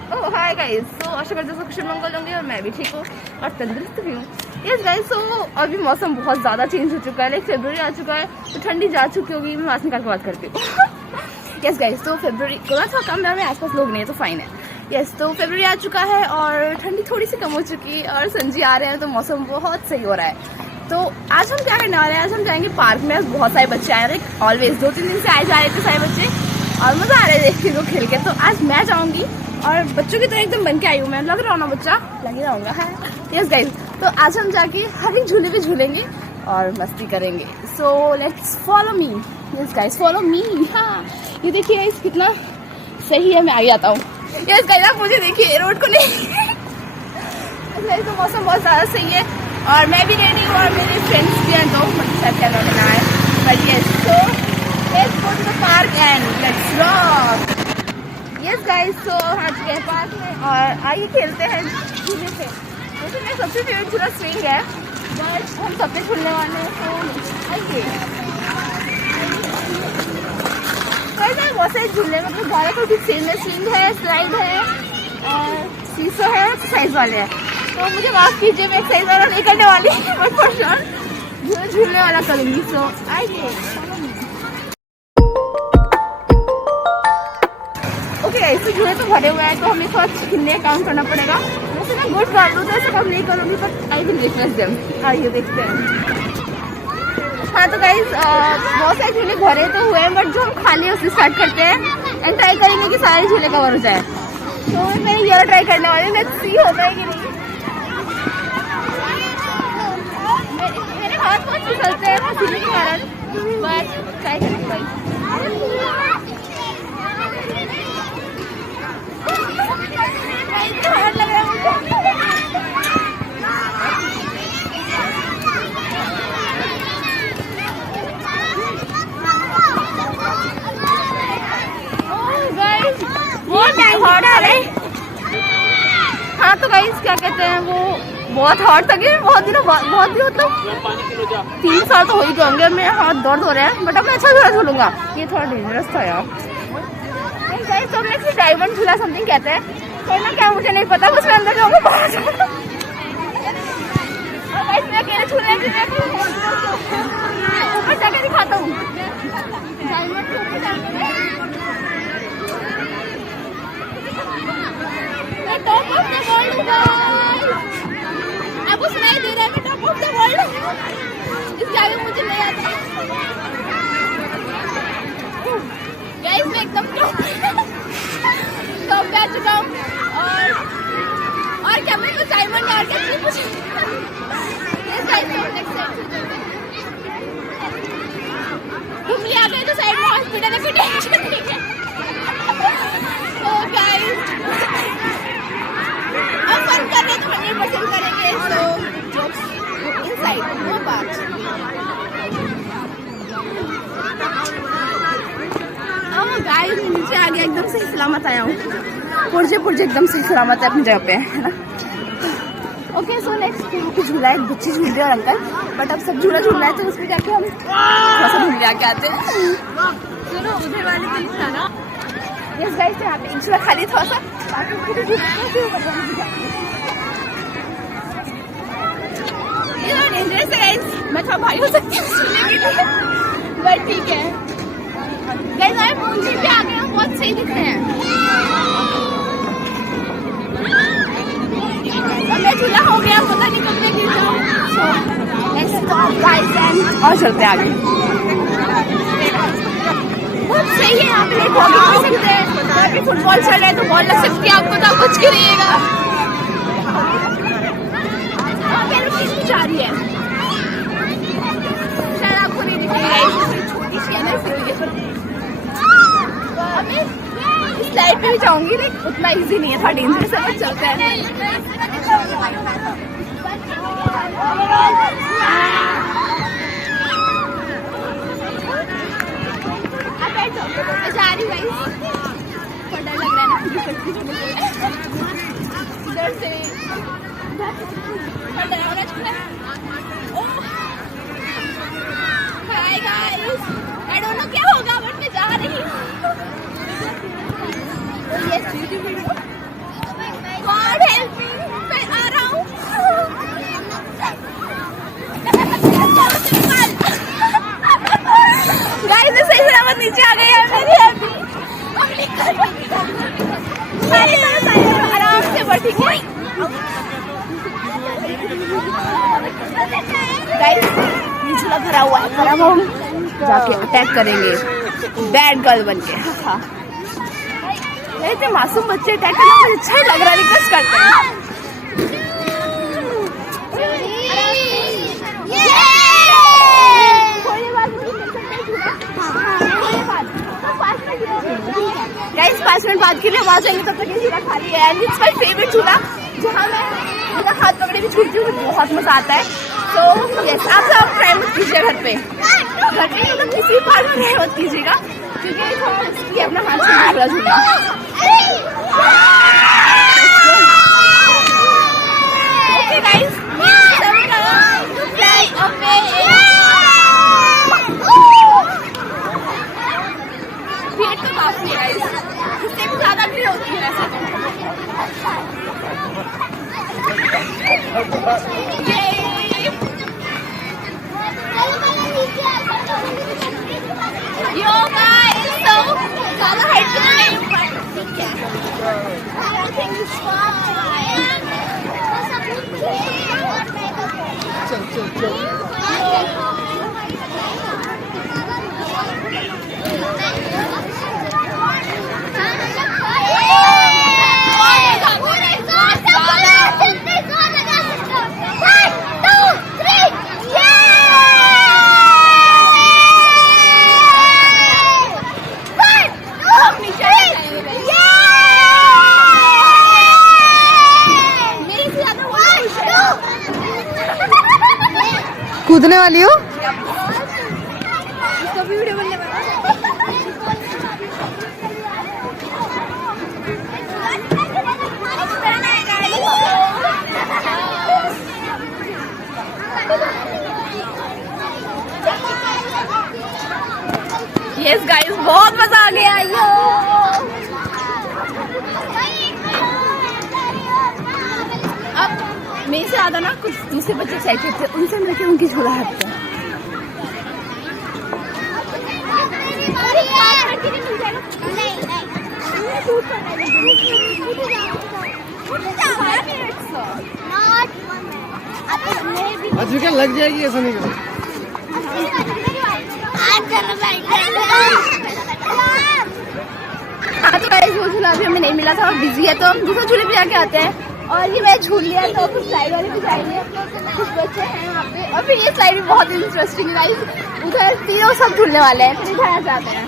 यार। ओह hi guys, तो आशा करते हैं कुशल मंगल होंगे और मैं भी ठीक हूँ और तंदुरुस्त भी हूँ। यस गाइस, तो अभी मौसम बहुत ज़्यादा चेंज हो चुका है, लाइक फरवरी आ चुका है तो ठंडी जा चुकी होगी। मैं मास्क निकाल के बात करती हूँ। यस गाइस, तो फरवरी को थोड़ा कम में आसपास लोग नहीं है तो फाइन है। यस, तो फरवरी आ चुका है और ठंडी थोड़ी सी कम हो चुकी है और संजी आ रहे हैं तो मौसम बहुत सही हो रहा है। तो आज हम क्या करने वाले हैं, आज हम जाएंगे पार्क में। बहुत सारे बच्चे आए हैं, ऑलवेज 2-3 दिन से आए जा रहे थे सारे बच्चे और मज़ा आ रहा है देखने को खेल के। तो आज मैं जाऊंगी और बच्चों की तरह एकदम बन के आई हूँ मैं। लग रहा हूँ ना बच्चा, लग ही रहूँगा। यस गाइस, तो आज हम जाके हर एक झूले भी झूलेंगे और मस्ती करेंगे। So let's follow me. Yes guys, follow me. हाँ, ये देखिए गाइस कितना सही है, मैं आगे आता हूँ। यस गाइस, आप मुझे देखिए, रोड को नहीं। तो मौसम बहुत ज़्यादा सही है और मैं भी रेडी हूँ और मेरे फ्रेंड्स भी हैं, तो सब क्या करना है। But yes, so let's go to the park and let's rock. Yes guys, तो आ चुके हैं पार्क में और आइए खेलते हैं झूले से। वैसे मेरा सबसे फेवरेट झूला स्विंग है, बट हम सब पे झूलने वाले हैं तो आइए। वैसे बहुत सारे झूले में तो ज़्यादा तो स्विंग है, स्लाइड है और सीसो है, एक्सरसाइज वाले हैं। तो मुझे माफ कीजिए, मैं एक्सरसाइज वाला नहीं करने वाली, बट फॉर श्योर झूलने वाला करूँगी। सो आइए। ओके गाइस, तो झूले तो भरे हुए हैं तो हमें थोड़ा कितने काउंट करना पड़ेगा। वैसे मैं गुड कर लूँ तो ऐसा काम नहीं करूँगी, but I will request them. आइए देखते हैं। हाँ तो गाइस, बहुत सारे झूले भरे तो हुए हैं, बट जो हम खाली है उससे स्टार्ट करते हैं एंड ट्राई करेंगे कि सारे झूले कवर हो जाए। तो मैं ये ट्राई करने वाली हूँ, लेट्स सी होता है कि नहीं। मेरे हाथ बहुत फिसलते हैं पसीने के कारण, बट ट्राई करेंगे। हार्ड लग रहा है मुझे। हाँ तो गाइस, क्या कहते हैं, वो बहुत हार्ड था कि बहुत दिनों बहुत ही मतलब 3 साल तो हो ही गए होंगे, मेरे हाथ दर्द हो रहे हैं, बट अब मैं अच्छा झूला झूलूंगा। ये थोड़ा डेंजरस था यार। गाइस, तो हमने डायमंड झूला समथिंग कहते हैं, करना क्या मुझे नहीं पता, उसमें अंदर जाऊंगा बाहर जाऊंगा। मैं अकेले झूले ऊपर जाकर दिखाता हूँ। टॉप ऑफ द वर्ल्ड, आपको सुनाई दे रहा है? मैं टॉप ऑफ द वर्ल्ड, इसके आगे मुझे नहीं आता। गाइस, मैं एकदम टॉप पे आ चुका हूँ और क्या मैं तो डायमंड और क्या नहीं पूछा। तुम ये आ गए तो साइड में हॉस्पिटल है, कोई टेंशन नहीं है। ओह गाइस, अब फन कर रहे तो 100% करेंगे। सो जोक्स इनसाइड, नो बात। ओह गाइस, नीचे आ गया, एकदम सही सलामत आया हूँ। पुरजे एकदम सही सलामत है अपनी जगह पे, है ना। ओके, सो नेक्स्ट झूला है, बच्चे झूल रहे और अंकल, बट अब सब झूला झूलना है तो उसमें जाके हम थोड़ा सा झूल जाके आते हैं। सुनो, उधर वाले पे लिखा ना। यस गाइस, तो यहाँ पे एक झूला खाली थोड़ा सा, ये डेंजरस है गाइस, मैं थोड़ा भारी हो सकती हूँ झूले के लिए, बट ठीक है। गाइस, आप ऊंचे पे आ गए हैं, बहुत सही दिख रहे हैं। मैं झूला हो गया, पता नहीं कब मैं गिर जाऊँ। लेट्स स्टॉप गाइस एंड और चलते आगे। बहुत सही है, यहाँ पे लोग वॉकिंग कर सकते हैं। यहाँ पे फुटबॉल चल रहा है तो बॉल लग सकती है आपको, तो आप बच के रहिएगा। जा रही है, शायद आपको नहीं दिखेगी, छोटी सी है ना इसलिए। इस लाइट पे भी जाऊंगी, लेकिन उतना इजी नहीं है, थोड़ा डेंजरस है, बट चलता है। जा रही भाई, डर लग रहा है ना, इधर से hi guys, I don't know क्या होगा, बट मैं जा रही हूँ। करा हुआ है, पर अब हम जाके अटैक करेंगे बैड गर्ल बन के। हाँ, इतने मासूम बच्चे अटैक करना मुझे अच्छा ही लग रहा है, रिक्वेस्ट करते हैं। गाइस 5 मिनट बाद के लिए वहाँ जाएंगे, तब तक ये झूला खाली है। एंड इट्स माय फेवरेट झूला, जहाँ मैं मेरा हाथ पकड़े भी छूटती हूँ, बहुत मजा आता है। तो यस, आप सब ट्राई मत कीजिए घर पे मतलब किसी पार्क में ट्राई मत कीजिएगा, क्योंकि थोड़ा रिस्की है अपना हाथ से झूला झूलना। ओके गाइस, भीड़ तो काफी है, इससे भी ज्यादा भीड़ होती है वैसे यो गाइस, तो ज्यादा हाइट पे तो नहीं ठीक है। चल कूदने वाली हो? इसका भी वीडियो बनने वाला है। यस गाइस, बहुत मजा आ गया। अब मेरे से ज्यादा ना कुछ दूसरे बच्चे एक्साइटेड थे, उनसे मिलकर उनकी झूला हटते हैं। आज लग जाएगी, ऐसा नहीं करो। हाँ तो गाइस, वो झूला अभी हमें नहीं मिला था, बिजी है, तो हम दूसरे झूले पे जाके आते हैं। और ये मैं झूल लिया, तो फिर स्लाइड वाले पे जाएंगे। कुछ बच्चे हैं यहाँ पे, और फिर ये स्लाइड भी बहुत इंटरेस्टिंग है गाइस। उधर तीनों सब झूलने वाले हैं, फिर इधर जाते हैं।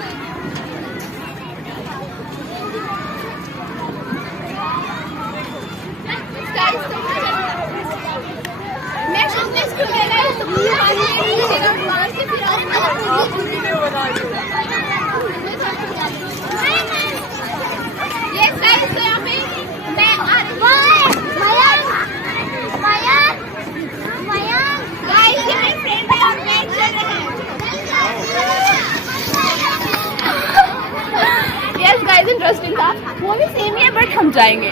इंटरेस्टिंग था, वो भी सेम ही है, बट हम जाएंगे।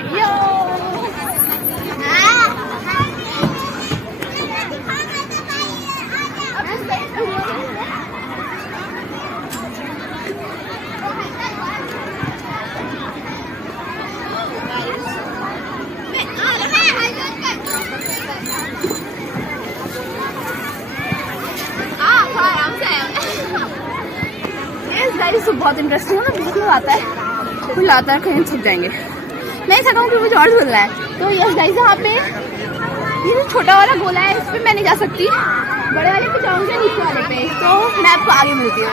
तो बहुत इंटरेस्टिंग है ना, बहुत मजा आता है, खुल आता है, कहीं छुप जाएंगे। मैं ऐसा कहूँ कि मुझे और झूलना है। तो यस गाइस, यहाँ पे ये जो छोटा वाला गोला है, इस पे मैं नहीं जा सकती, बड़े वाले पे जाऊंगी, नीचे वाले पे। तो मैं आपको आगे मिलती हूँ।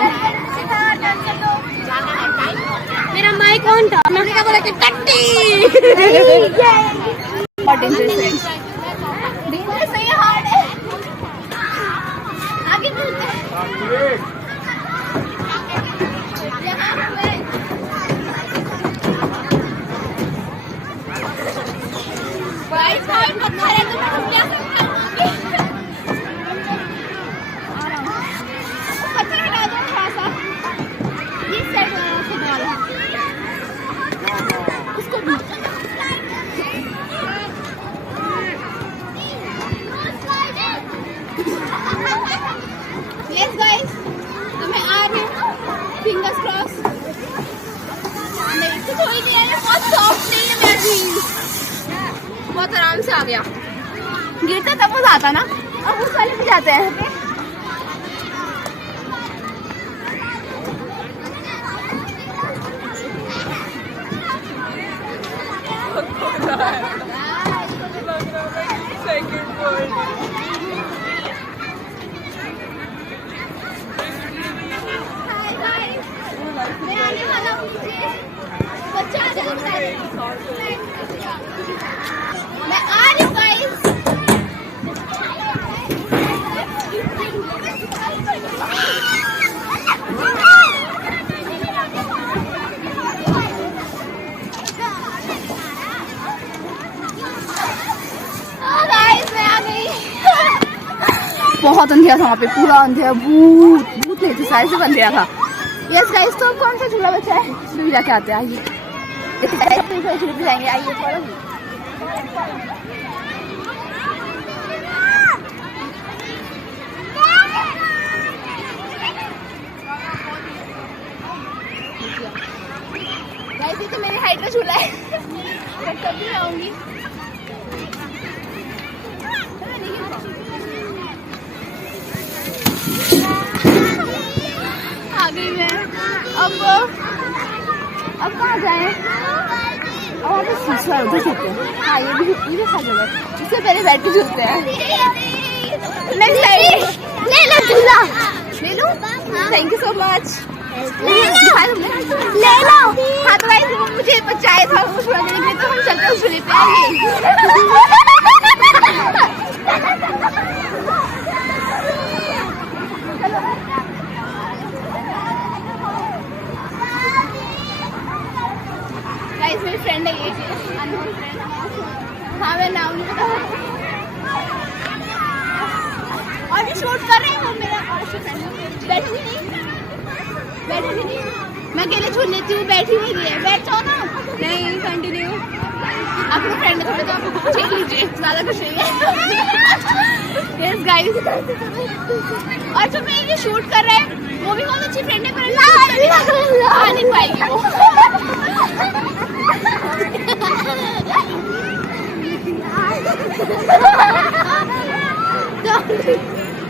मेरा माइक ऑन था, मैंने क्या बोला कि टट्टी। बहुत इंटरेस्टिंग, सही हार्ड है, आगे मिलते हैं। Fingers cross. नहीं कुछ हो ही नहीं है, बहुत सॉफ्ट नहीं है मेरा जीन्स, बहुत आराम से आ गया। गिरता तब मजा आता ना। अब उस वाले पे जाते हैं, बहुत अंधेरा था वहाँ पे, पूरा अंधेरा, भूत नहीं थी, साइड से अंधेरा था। यस गाइस, तो कौन सा झूला बचा है, इसमें भी जाके आते हैं। आइए झूले पे जाएंगे, आइए फॉलो। गाइस ये तो मेरी हाइट का झूला है, मैं कभी आऊंगी। आ गई मैं। अब कहाँ जाए, अब वहाँ पे शीशा उधर झूलते हैं। हाँ ये भी खा जगह, इससे पहले बैठ के झूलते हैं। नेक्स्ट टाइम ले लो झूला, ले लो। Thank you so much. ले लो। हाँ तो गाइस वो मुझे बचाए था वो झूला देने के लिए, तो हम चलते हैं झूले पे। गाइस मेरी फ्रेंड है ये, अननोन फ्रेंड। हाँ मैं नाम नहीं बता, और भी शूट कर रहे हैं वो मेरा। बैठोगी नहीं, मैं अकेले झूल लेती हूँ, बैठी हुई है। बैठ जाओ ना। नहीं कंटिन्यू, अपने फ्रेंड है थोड़े, तो आप चेक लीजिए, ज़्यादा कुछ नहीं है। यस गाइस, और जो मैं ये शूट कर रहा है वो भी बहुत अच्छी फ्रेंड है, पर आ नहीं पाएगी वो।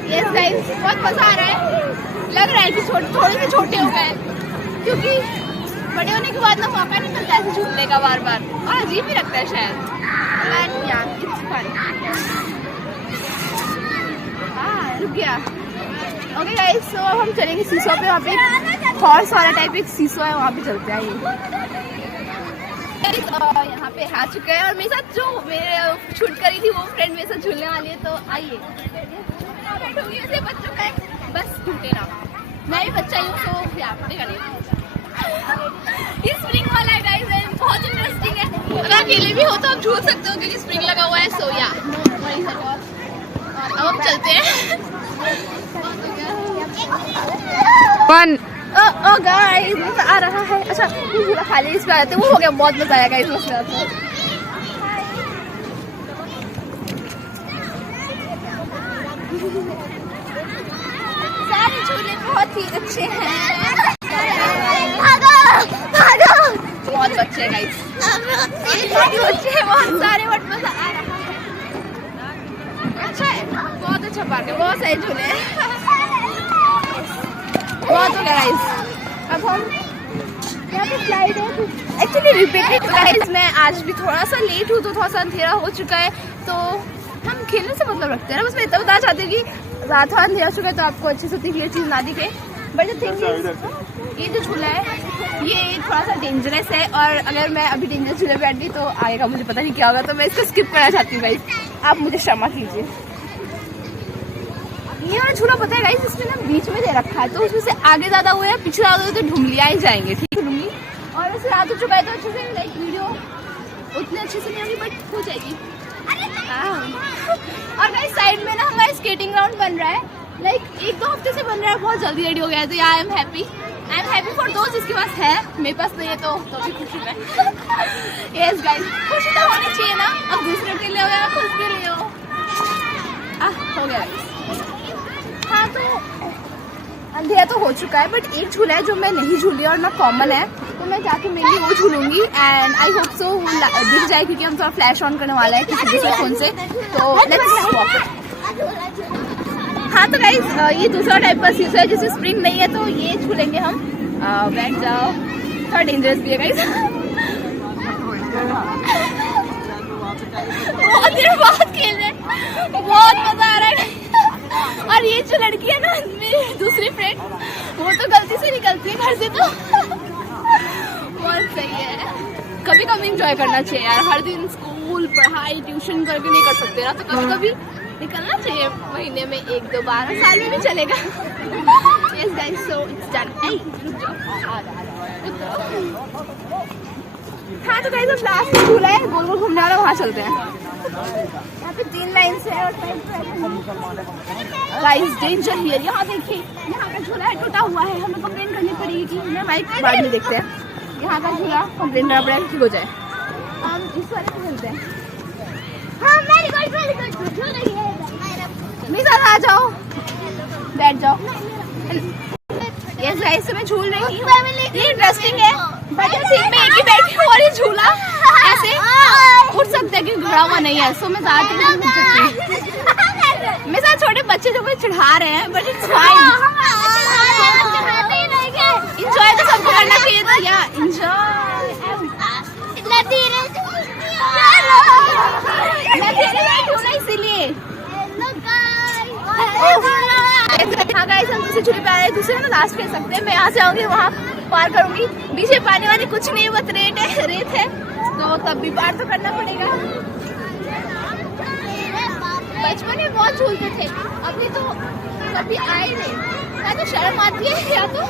यस गाइस, बहुत मजा आ रहा है। लग रहा है कि थोड़े से छोटे हो गए, क्योंकि बड़े होने के बाद ना मौका नहीं मिलता ऐसे झूलने का बार बार, और अजीब भी लगता है शायद। रुक गया। ओके गाइस, सो अब हम चलेंगे सीसो पे। वहाँ पे हॉर्स वाला टाइप एक सीसो है, वहाँ पे चलते हैं। यहाँ पे आ चुके हैं, और मेरे साथ जो मेरे शूट करी थी वो फ्रेंड मेरे साथ झूलने वाली है, तो आइए। बैठोगी ऐसे बच्चों का, बस टूटे ना। मैं भी बच्चा ही हूँ, तो यार पड़ेगा नहीं। ये स्प्रिंग वाला है गाइस, बहुत इंटरेस्टिंग है। अगर अकेले भी हो तो आप झूल सकते हो, क्योंकि स्प्रिंग लगा हुआ है। सो या अब हम चलते हैं। वन ओ गाइस मजा आ रहा है। अच्छा झूला खाली इस पे आ जाते, वो हो गया, बहुत मजा आया गाइस उसमें। सारे झूले बहुत ही अच्छे हैं। बहुत बच्चे हैं गाइस, बच्चे हैं बहुत सारे, बट मजा आ रहा है। अच्छा है, बहुत अच्छा पार्क है, बहुत सारे झूले हैं। बहुत हो गया गाइस। अब हम यहाँ पे स्लाइड है, एक्चुअली रिपीटेड गाइस। मैं आज भी थोड़ा सा लेट हूँ, तो थोड़ा सा अंधेरा हो चुका है, तो हम खेलने से मतलब रखते हैं ना। बस मैं इतना बताना चाहती हूँ कि रात को अंधेरा हो चुका है, तो आपको अच्छे से क्लियर चीज़ ना दिखे। बट द थिंग इज, ये जो झूला है ये थोड़ा सा डेंजरस है, और अगर मैं अभी डेंजरस झूले बैठ गई तो आगे का मुझे पता नहीं क्या होगा, तो मैं इसको स्किप करना चाहती हूँ गाइस, आप मुझे क्षमा कीजिए। ये वाला झूला पता है गाइस, इसमें ना बीच में दे रखा है, तो उसमें से आगे ज्यादा हुआ है, पीछे ज्यादा हुआ तो ढूंढलिया ही जाएंगे। ठीक है ढूंढली, और वैसे रात हो चुका है, तो अच्छे से लाइक वीडियो उतने अच्छे से नहीं होगी, बट हो जाएगी। और गाइस साइड में ना हमारा स्केटिंग ग्राउंड बन रहा है, लाइक 1-2 हफ्ते से बन रहा है, बहुत जल्दी रेडी हो गया है। तो आई एम हैप्पी फॉर दोस्त जिसके पास है, मेरे पास नहीं है, तो भी खुशी है। यस गाइस, खुशी तो होनी चाहिए ना, अब दूसरे के लिए हो या खुद के लिए हो। हो गया। हाँ तो अंधेरा तो हो चुका है, बट एक झूला है जो मैं नहीं झूली और ना कॉमन है, तो मैं जाके मेनली वो झूलूंगी, एंड आई होप सो दिख जाए, क्योंकि हम थोड़ा फ्लैश ऑन करने वाला है किसी दूसरे फोन से। तो लेट्स वॉक। हाँ तो गाइस ये दूसरा टाइप का सीसो है जिसमें स्प्रिंग नहीं है, तो ये झूलेंगे हम। बैठ जाओ, थोड़ा डेंजरस भी है गाइस। बहुत देर बाद खेल रहे, बहुत मजा आ रहा है। और ये जो लड़की है ना मेरी दूसरी फ्रेंड, वो तो गलती से निकलती है घर से, तो बहुत सही है। कभी कभी एंजॉय करना चाहिए यार, हर दिन स्कूल पढ़ाई ट्यूशन करके नहीं कर सकते ना, तो कभी कभी निकलना चाहिए, महीने में 1-2 बार, साल में भी चलेगा। Yes guys, so it's done. हाँ तो गाइस अब लास्ट झूला है, गोल गोल घूमने वाला, वहाँ चलते हैं। पे 3 लाइन है और गाइस डेंजर हियर। यहाँ देखिए, यहाँ का झूला है टूटा हुआ है, हमें कंप्लेन करनी पड़ेगी कि हमें बाइक बाद में देखते हैं। यहाँ का झूला कंप्लेन करना पड़ेगा, ठीक हो जाए। हम इस वाले को मिलते हैं। हाँ मेरी कोई झूल रही है। मेरे साथ आ जाओ, बैठ जाओ। यस गाइस, मैं झूल रही हूँ, ये इंटरेस्टिंग है। बट सीट में एक ही बैठी हूँ और ये झूला ऐसे उठ सकता है क्योंकि घड़ा हुआ नहीं है, सो मैं ज़्यादा नहीं उठ सकती। मेरे साथ छोटे बच्चे जो मुझे चढ़ा रहे हैं, बट इट्स फाइन। इंजॉय तो सबको करना चाहिए, तो या इंजॉय। इतना धीरे इसीलिए हाँ गाइस, हम दूसरे झूले पे आ रहे हैं। दूसरे ना लास्ट कह सकते हैं। मैं यहाँ से आऊंगी, वहाँ पार करूंगी। पीछे पानी वाली कुछ नहीं, बस रेत है, तो तब भी पार तो करना पड़ेगा। बचपन में बहुत झूलते थे, अभी तो कभी आए नहीं। या तो शर्म आती है या तो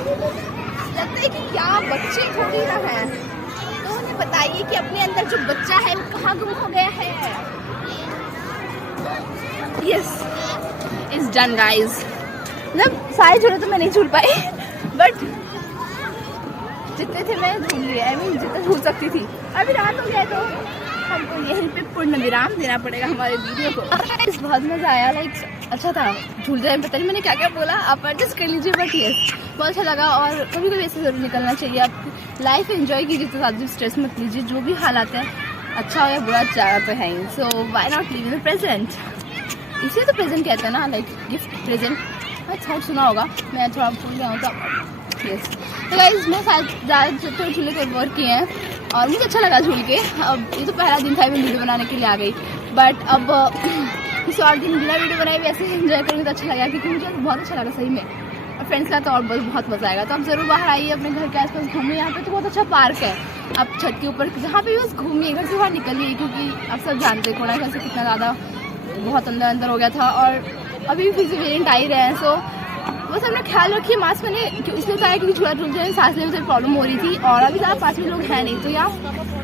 लगता है कि क्या बच्चे थोड़ी ना है। तो उन्हें बताइए कि अपने अंदर जो बच्चा है वो कहाँ गुम हो गया है। Yes, it's done guys. मतलब सारे झूले तो मैं नहीं झूल पाई, बट जितने थे मैं झूल रही। आई मीन जितना झूल सकती थी। अभी रात हो गया तो हमको यहीं पे पूर्ण विराम देना पड़ेगा हमारे वीडियो को। बहुत मजा आया, लाइक अच्छा था। झूल जाए, पता नहीं मैंने क्या क्या बोला, आप एडजस्ट कर लीजिए, बट यस बहुत अच्छा लगा। और कभी कभी ऐसे जरूर निकलना चाहिए। आप लाइफ एंजॉय कीजिए, तो ज़्यादा स्ट्रेस मत लीजिए। जो भी हालात है, अच्छा हो या बुरा, जाना तो है ही। So why not live in the present. इसी तो प्रेजेंट कहते हैं ना, लाइक गिफ्ट प्रेजेंट। मैं थोड़ा सुना होगा, मैं थोड़ा भूल गया हूँ तो यस। तो गाइस, मैं शायद ज़्यादा झूले को वर्क किए हैं और मुझे अच्छा लगा झूल के। अब ये तो पहला दिन था, मैं वीडियो बनाने के लिए आ गई, बट अब किसी और दिन बिना वीडियो बनाए भी ऐसे एंजॉय करूँगी तो अच्छा लगा, क्योंकि मुझे बहुत अच्छा लगा सही में। और फ्रेंड्स का तो और बहुत मज़ा आएगा। तो आप ज़रूर बाहर आइए, अपने घर के आसपास घूमिए। यहाँ पे तो बहुत अच्छा पार्क है। आप छत के ऊपर जहाँ पे भी बस घूमिए, घर से बाहर निकलिए, क्योंकि आप सब जानते हैं कोरोना घर से कितना ज़्यादा बहुत अंदर हो गया था और अभी फिर से वेरिएंट आ ही रहे हैं। सो बस अपना ख्याल रखिए। मास्क मैंने इसलिए कहा है क्योंकि झूला झूल जाए, सांस लेने में प्रॉब्लम हो रही थी और अभी ज़्यादा पास में लोग हैं नहीं, तो या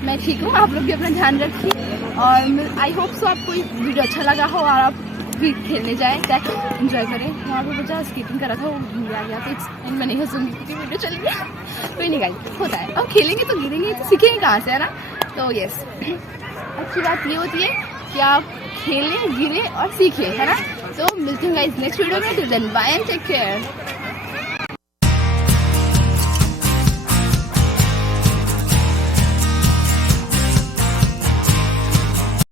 मैं ठीक हूँ। आप लोग भी अपना ध्यान रखिए और आई होप सो आपको वीडियो अच्छा लगा हो और आप भी खेलने जाए, इंजॉय करें। वहाँ पर बच्चा स्केटिंग कर रहा था, वो गिर गया, तो मैं नहीं हंसूंगी क्योंकि वीडियो चली गई। कोई नहीं गाइस, होता है। अब खेलेंगे तो गिरेंगे, तो सीखेंगे कहाँ से, है ना। तो यस, अच्छी बात ये होती है कि आप खेलें, गिरे और सीखें, है ना। तो मिलते हैं गाइस नेक्स्ट वीडियो में। Till then bye and take care.